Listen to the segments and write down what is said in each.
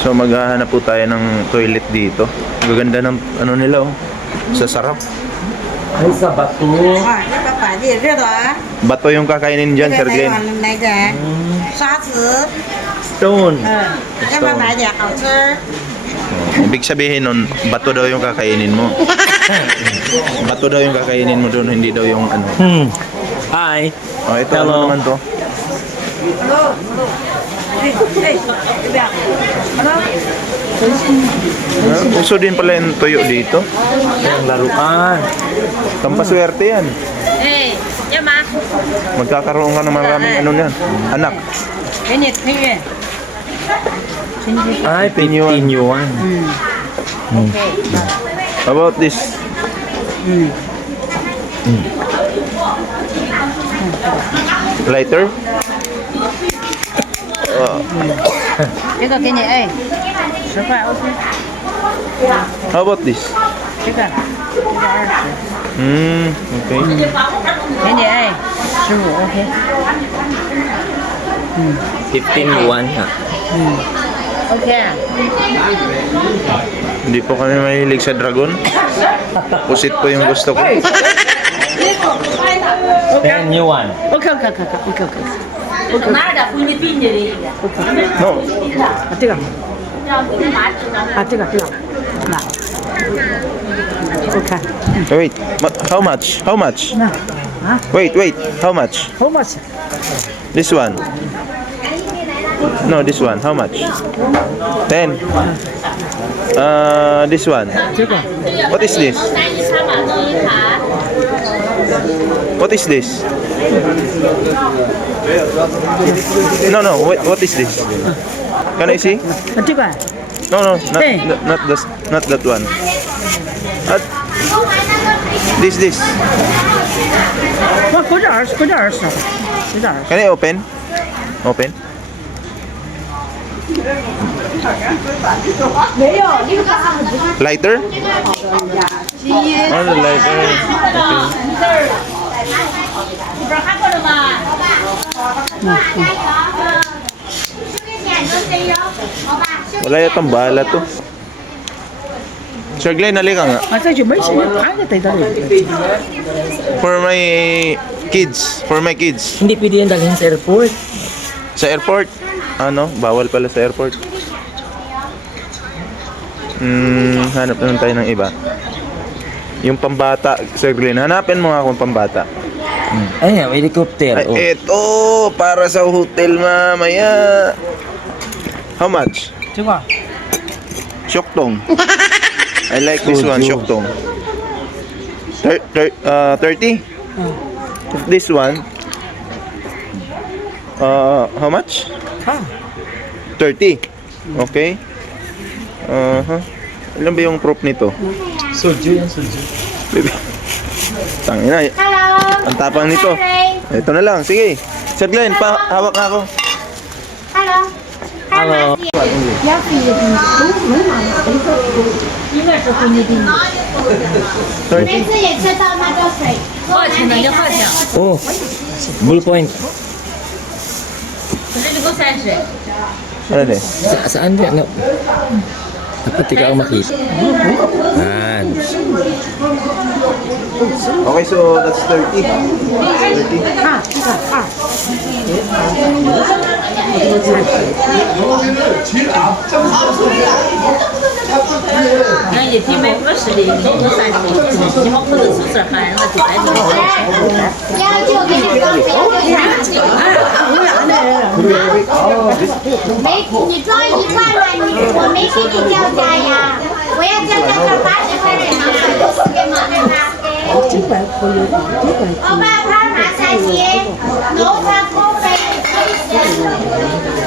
So maghahanap po tayo ng toilet dito. Gaganda ng ano nila oh. Sasarap. Ay, sa bato. Bato yung kakainin dyan, Sir Glenn. Stone. Ibig sabihin nun, bato daw yung kakainin mo. Bato daw yung kakainin mo doon, hindi daw yung ano. Hi. Oh, ito Hello. ano naman to? Uso din pala yung tuyo dito. Ang laruan. Pampaswerte yan. Magkakaroon ka ng maraming ano yan. Anak. Ay, 15 yuan. How about this? Lighter? 这个给你哎，10块 OK， How about this? 这个20。 Okay. 给你哎，15 OK。 15 yuan ha. OK。 Hindi po kami mahilig sa dragon. Pusit po yung gusto ko. 10 yuan. OK OK OK OK OK。 No. 这个。这个。那。OK。 Wait, how much? How much? 那。Wait, how much? How much？ This one. No, this one. How much? 10. This one. 这个。 What is this? What is this? No. What is this? Can I see? 这个。 No. Hey. Not that one. This. 我这20，我这20，我这20。 Can I open? Open. 没有，那个。 Lighter? Oh, the lighter. Okay. Wala yatang bala to. Sir Glenn, halika nga. 啊，这就没事，盘子得到了。 For my kids. For my kids. Hindi pwede yan dalhin sa airport. Sa airport. Ano? Bawal pala sa airport. Hanap naman tayo ng iba. Yung pambata, Sir Glenn. Hanapin mo nga kung pambata. Ay, may helicopter. Ay, Oh. eto! Para sa hotel mamaya. How much? 这个。 Syoktong. I like this one, Syoktong. 30? This one? How much? 30. Okay. Ilan ba yung proof nito? Soju yan, soju. Tangina. Ang tapang nito. Ito na lang. Sige. Sir Glenn, hawak nga ako. Hello. 应该是回你的。每次也吃到那个水。多少钱呢？要多少钱？ Oh, Bull Point. 可是这个30。 Ano din? Saan ba? No? Dapat ikaw makita. Yan. Okay, so that's 30. 30. 那一天买50的，弄个30的，你们可能出事还那就来这个。要就给你装，没，你装1万嘛，我没给你叫价呀，我要叫价是80块钱嘛，欧巴帕玛沙爹，浓汤锅杯，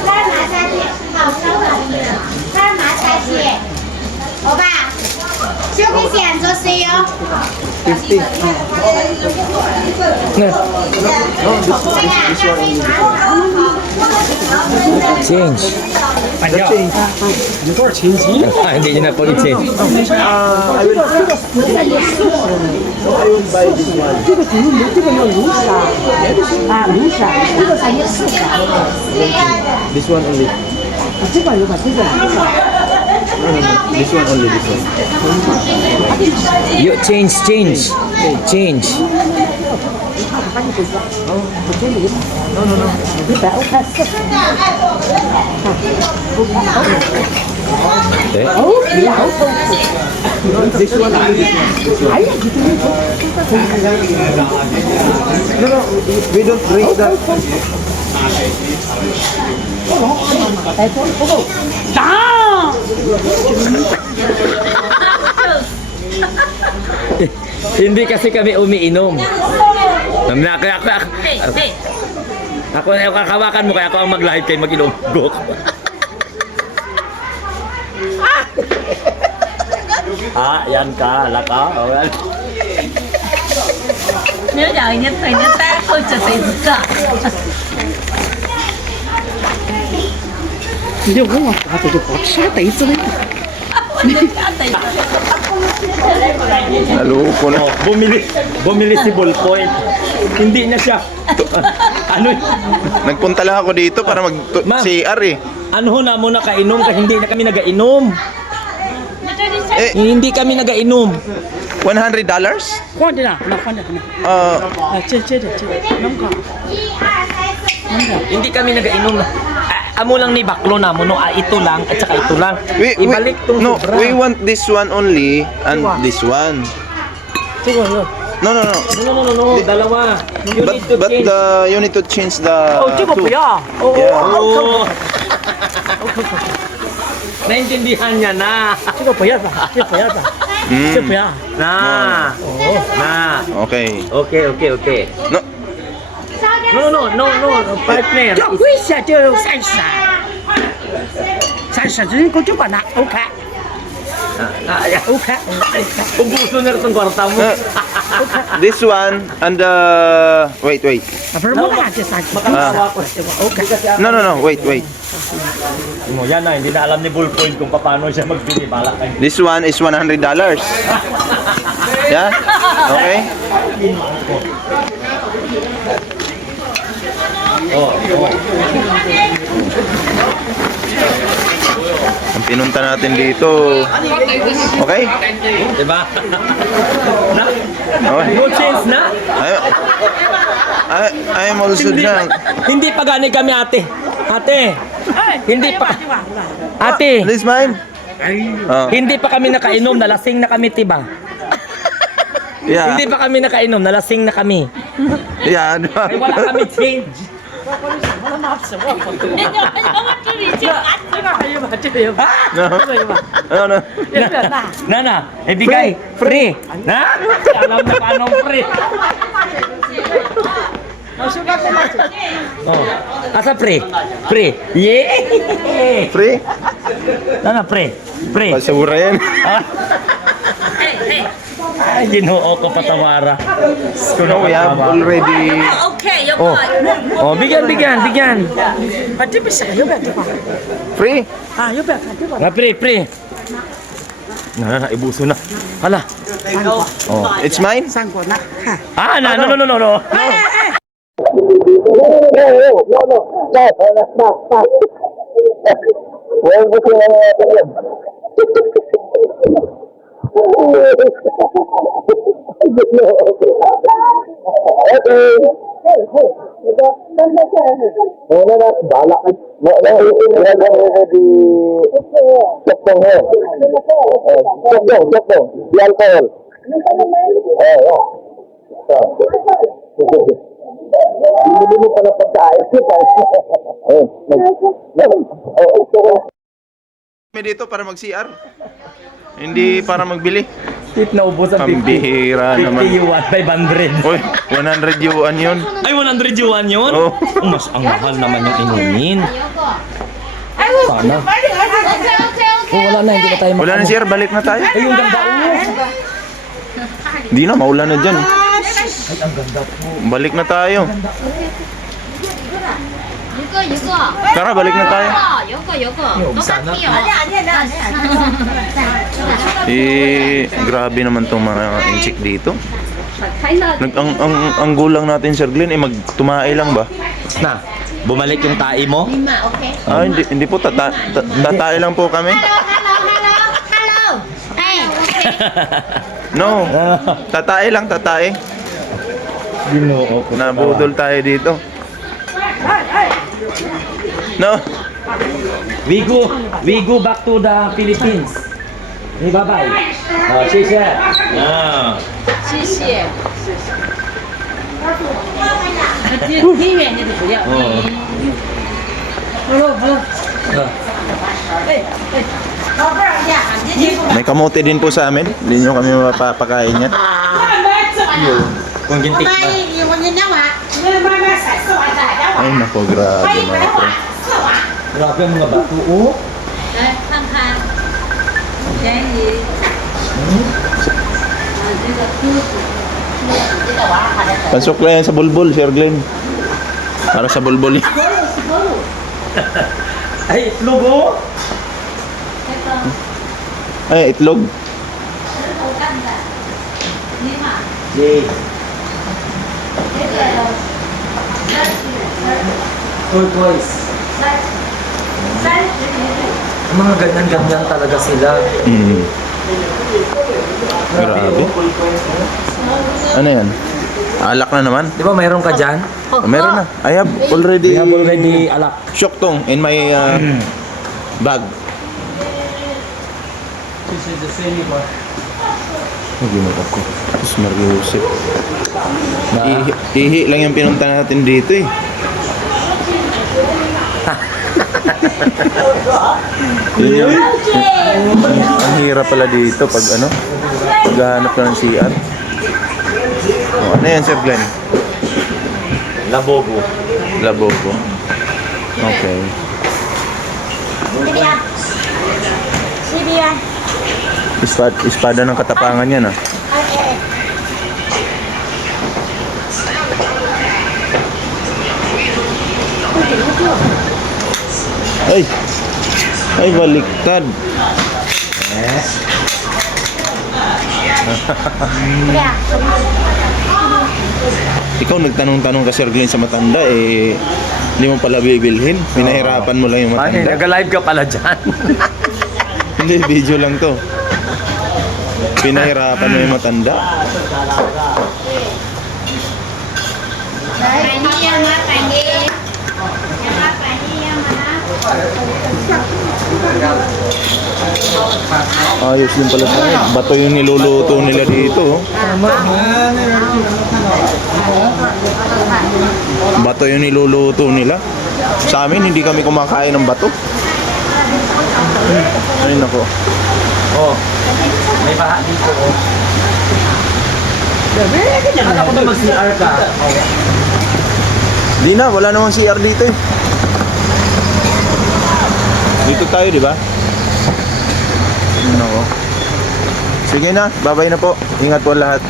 帕玛沙爹，好烧的，帕玛沙爹，欧巴，就给点着谁哟？ 50. Change. Hindi niya na po i-change. I will buy this one. 这个叫卢沙啊，卢沙，这个才是四沙。 This one only. 这个有吧？这个。 This one only, this one. You change. Eh? This one only, this one. No, we don't drink that. Hindi kasi kami umiinom. Kaya Hey, hey. ako yung kakawakan mo, kaya ako ang mag-live kayo mag-inom. Go. yan ka, laka. Ayan. 没有讲人家腿，人家单口吃谁知道？你就问我啥子就不吃个袋子的。我就家等。 Naloko na. Bumili si Ballpoint. Hindi niya siya. Ano? Nagpunta lang ako dito para Ma'am. mag-CR eh. Ano na muna kainom kasi hindi na kami nagainom. Eh, Hindi kami nagainom. $100? 换的啦，那换的呢？ 这的，能搞。 Hindi kami nagainom. Amo lang ni baklo na mo no, ito lang at saka ito lang. Ibalik tong no, sobra. we want this one only and this one. 这个有。 No, no, no. No, dalawa. You need to But change. you need to change the 哦，这个 two. 不要。哦 Yeah. 哦。Naintindihan niya na. 这个不要吧，这不要吧，这不要。 Na. Na. Okay. Okay. No, partner. 要跪下就30，30人ko就把那 OK OK。 Ubuso na rin itong kwarta mo. This one and wait. 啊，不是我拿这30， OK。 No, wait. Mo yan na, hindi na alam ni Ballpoint kung paano siya magbili. Balak kayo. This one is $100. Yeah? Okay? Ang pinunta natin dito. Okay? Diba? Na? Okay. No change na? I am also drunk. Hindi pa gani kami ate. Hindi pa. Ate, This mine? Oh. hindi pa kami nakainom, nalasing na kami, tiba. Yeah. Hindi pa kami nakainom, nalasing na kami. Yeah. Ay, wala kami change. 人家我这里就拿 这个还有吧，这个有吧， No. 这个有吧， No. 这个大。 Na, ibigay. Free. Na? Alam na paano free. 老师刚才那是。 Oh. Asa free? Free. Yeah. Free? Na, free. Basura yan. Hey, hey. Ay, ginoo ko patawara. No, we have already... OK，有 Oh. 没？ Oh, bigyan. 啊，这不是有没有这个？ Free? 啊，有没有看这个？ Na, free. Na, ibuso na. Hala. 三个， Oh. It's mine? 三个呢？看。 Ah, no. Kami dito para mag-CR. Hindi para magbili. Tip na ubos ang 50. Pambihira 50 naman. yuan, 500. Oy, 100 yuan yun. Ay, 100 yuan yun? Oh. Mas ang mahal naman yung inumin. Sana. Oh, wala na, hindi na tayo Wala na CR, balik na tayo. Ay, yung ganda. Hindi na, maulan na dyan. Balik na tayo. 一个一个。 Tara, balik na tayo. 有个，都看你有。 Grabe naman tong mga inchik dito. Ang gulang natin, Sir Glenn, magtumae lang ba? Na. Bumalik yung tae mo? Lima, okay? Ah, hindi po. Tatae lang po kami. Hello, hello, hello, hello. Hey. No. Tatae lang, tatae. Ginoo ko. Nabudol tayo dito. No. We go back to the Philippines. Hey, bye-bye. Oh, Shisha. Ah. 谢谢。偏远的就不要。 May kamote din po sa amin. Hindi nyo kami mapapakain yan. Kung gintik ba? Ay, nako, grabe mga pre. Grabe ang mga bato. Oh. 来看看，便宜。这个兔子，这个娃娃的。 Pasok lang yan sa bulbul, Sir Glenn. Para sa bulbul yan. Ay, itlog oh. Ay, itlog. Yay. Turquoise. Mga ganyan-ganyan talaga sila. Grabe. Ano yan? Alak na naman. Di ba mayroon ka dyan? Oh, meron na. I have already We have already alak. Shoktong in my bag. Hindi mo ako. Tapos Mariusip. Ihi lang yung pinunta natin dito eh. Yun yun. Ang hirap pala dito pag ano, paghahanap ka ng CR. Oh, ano yan, Sir Glenn? Labobo. Labobo. Okay. Sibiyan. Espada ng katapangan yan ah. Okay. Ay! Ay, baliktad. Yeah. Ikaw nagtanong-tanong ka, Sir Glenn, sa matanda, eh, hindi mo pala bibilhin. Pinahirapan mo lang yung Ay, matanda. nag-live ka pala dyan. Hindi, video lang to. Pinahirapan mo yung matanda. Ayos din pala tayo. Bato yung niluluto nila dito. Oh. Bato yung niluluto nila. Sa amin, hindi kami kumakain ng bato. Ay, nako. Oh. May baha dito oh. Akala ko ba mag-CR ka? Di na, wala namang CR dito eh. Dito tayo, di ba? Ano ko? Sige na, babay na po. Ingat po lahat.